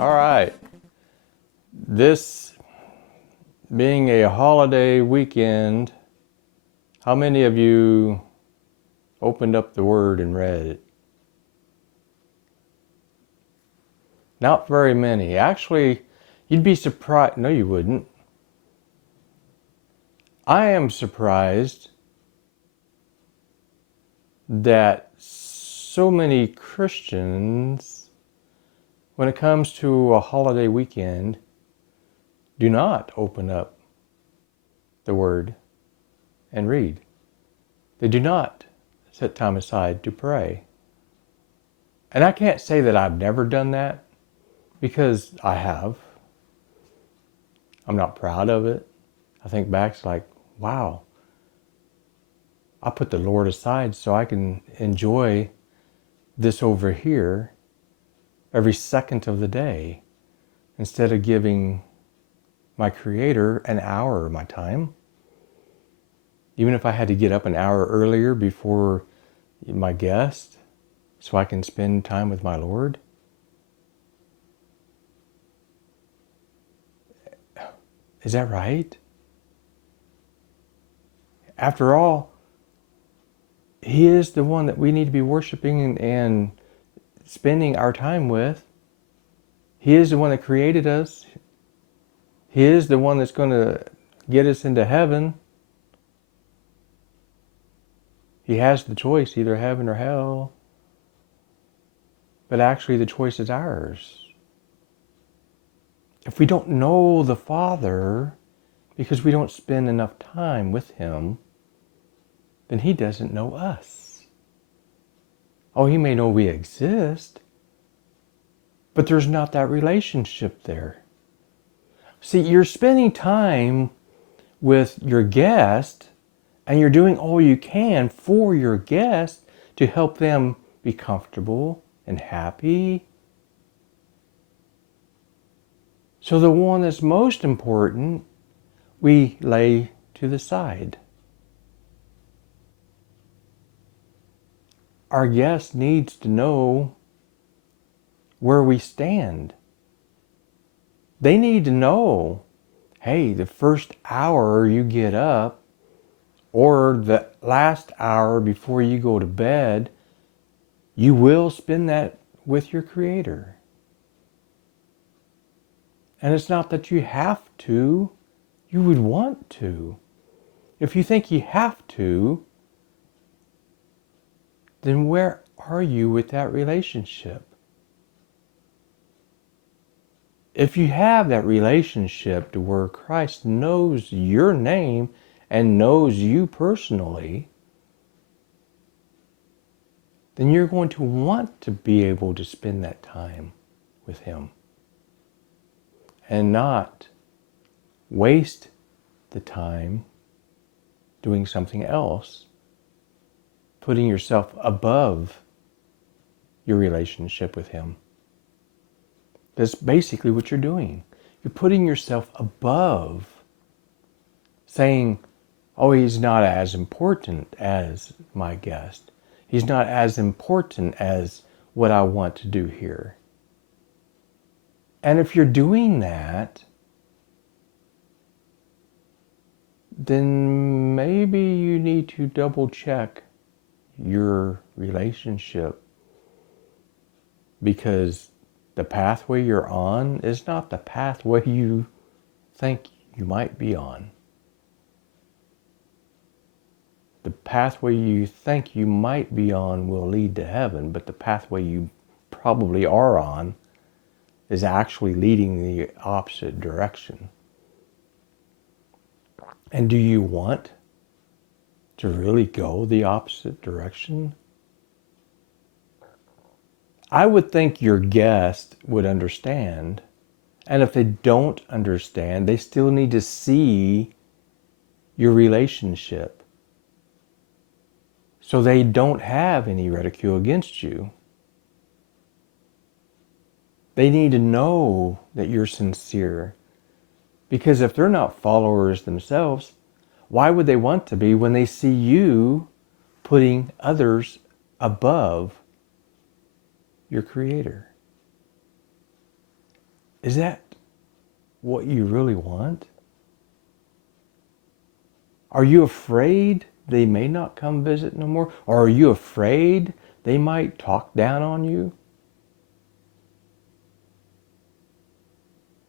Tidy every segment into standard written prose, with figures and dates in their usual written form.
All right. This being a holiday weekend, how many of you opened up the Word and read it? Not very many. Actually, you'd be surprised. No, you wouldn't. I am surprised that so many Christians, when it comes to a holiday weekend, do not open up the Word and read. They do not set time aside to pray. And I can't say that I've never done that, because I have. I'm not proud of it. I think back, it's like, wow, I put the Lord aside so I can enjoy this over here every second of the day, instead of giving my Creator an hour of my time. Even if I had to get up an hour earlier before my guest so I can spend time with my Lord. Is that right? After all, He is the one that we need to be worshiping and spending our time with. He is the one that created us. He is the one that's going to get us into heaven. He has the choice, either heaven or hell. But actually the choice is ours. If we don't know the Father because we don't spend enough time with Him, then He doesn't know us. Oh, He may know we exist, but there's not that relationship there. See, you're spending time with your guest, and you're doing all you can for your guest to help them be comfortable and happy. So the one that's most important, we lay to the side. Our guest needs to know where we stand. They need to know, hey, the first hour you get up, or the last hour before you go to bed, you will spend that with your Creator. And it's not that you have to, you would want to. If you think you have to, then where are you with that relationship? If you have that relationship to where Christ knows your name and knows you personally, then you're going to want to be able to spend that time with Him and not waste the time doing something else, putting yourself above your relationship with Him. That's basically what you're doing. You're putting yourself above, saying, oh, He's not as important as my guest. He's not as important as what I want to do here. And if you're doing that, then maybe you need to double check your relationship, because the pathway you're on is not the pathway you think you might be on. The pathway you think you might be on will lead to heaven, but the pathway you probably are on is actually leading the opposite direction. And do you want to really go the opposite direction? I would think your guest would understand. And if they don't understand, they still need to see your relationship, so they don't have any ridicule against you. They need to know that you're sincere. Because if they're not followers themselves, why would they want to be when they see you putting others above your Creator? Is that what you really want? Are you afraid they may not come visit no more? Or are you afraid they might talk down on you?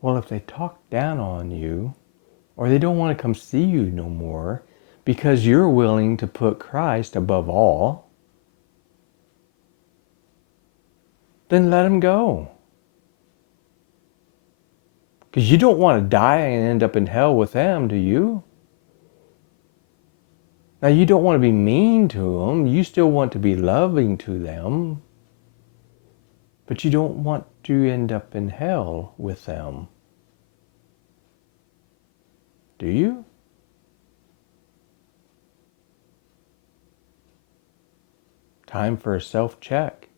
Well, if they talk down on you, or they don't want to come see you no more because you're willing to put Christ above all, then let them go. Because you don't want to die and end up in hell with them, do you? Now, you don't want to be mean to them. You still want to be loving to them. But you don't want to end up in hell with them. Do you? Time for a self-check.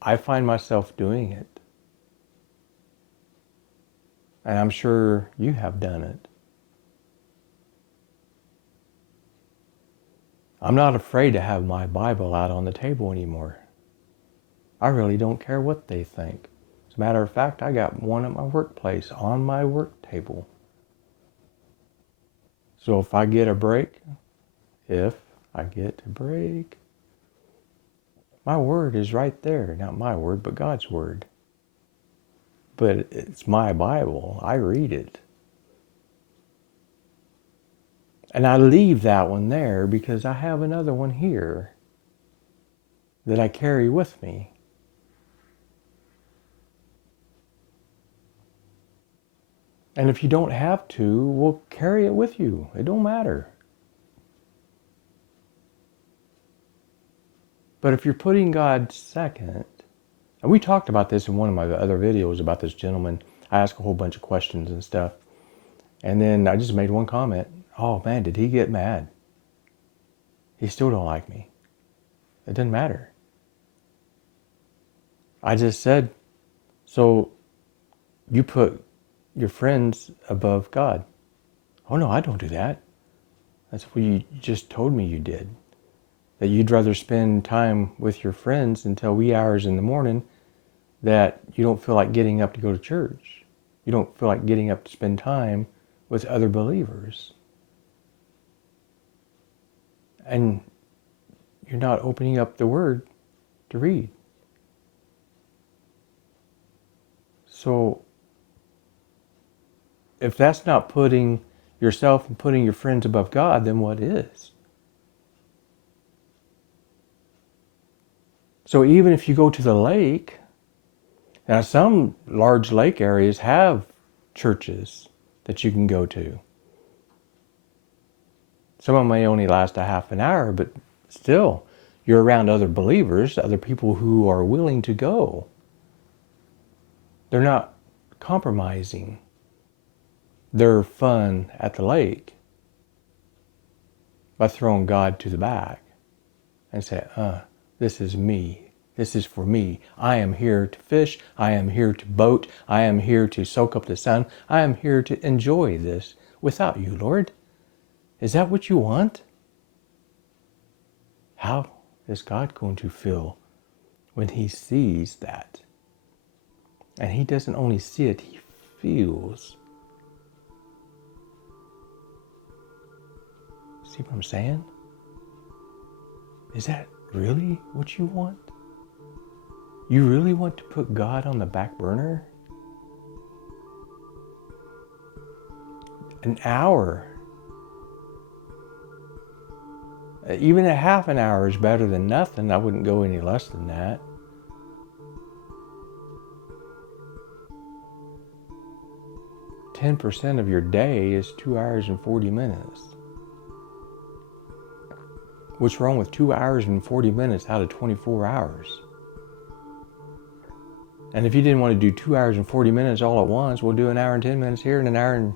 I find myself doing it. And I'm sure you have done it. I'm not afraid to have my Bible out on the table anymore. I really don't care what they think. As a matter of fact, I got one at my workplace on my work table. So if I get a break, my word is right there. Not my word, but God's word. But it's my Bible. I read it. And I leave that one there because I have another one here that I carry with me. And if you don't have to, well, carry it with you. It don't matter. But if you're putting God second, and we talked about this in one of my other videos about this gentleman. I asked a whole bunch of questions and stuff. And then I just made one comment. Oh man, did he get mad? He still don't like me. It doesn't matter. I just said, so you put your friends above God. Oh no, I don't do that. That's what you just told me you did. That you'd rather spend time with your friends until wee hours in the morning, that you don't feel like getting up to go to church. You don't feel like getting up to spend time with other believers. And you're not opening up the Word to read. So, if that's not putting yourself and putting your friends above God, then what is? So even if you go to the lake, now some large lake areas have churches that you can go to. Some of them may only last a half an hour, but still, you're around other believers, other people who are willing to go. They're not compromising their fun at the lake by throwing God to the back and say, this is me. This is for me. I am here to fish. I am here to boat. I am here to soak up the sun. I am here to enjoy this without you, Lord. Is that what you want? How is God going to feel when he sees that? And he doesn't only see it, he feels. See what I'm saying? Is that really what you want? You really want to put God on the back burner? An hour, even a half an hour is better than nothing. I wouldn't go any less than that. %10 of your day is 2 hours and 40 minutes. What's wrong with 2 hours and 40 minutes out of 24 hours? And if you didn't want to do 2 hours and 40 minutes all at once, we'll do an hour and 10 minutes here and an hour and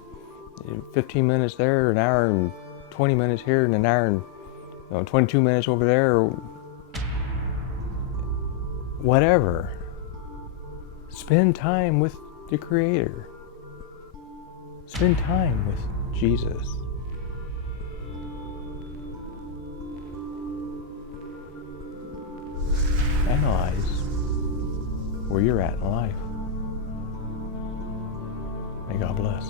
15 minutes there, an hour and 20 minutes here and an hour and 22 minutes over there, or whatever. Spend time with the Creator. Spend time with Jesus. analyze where you're at in life. May God bless.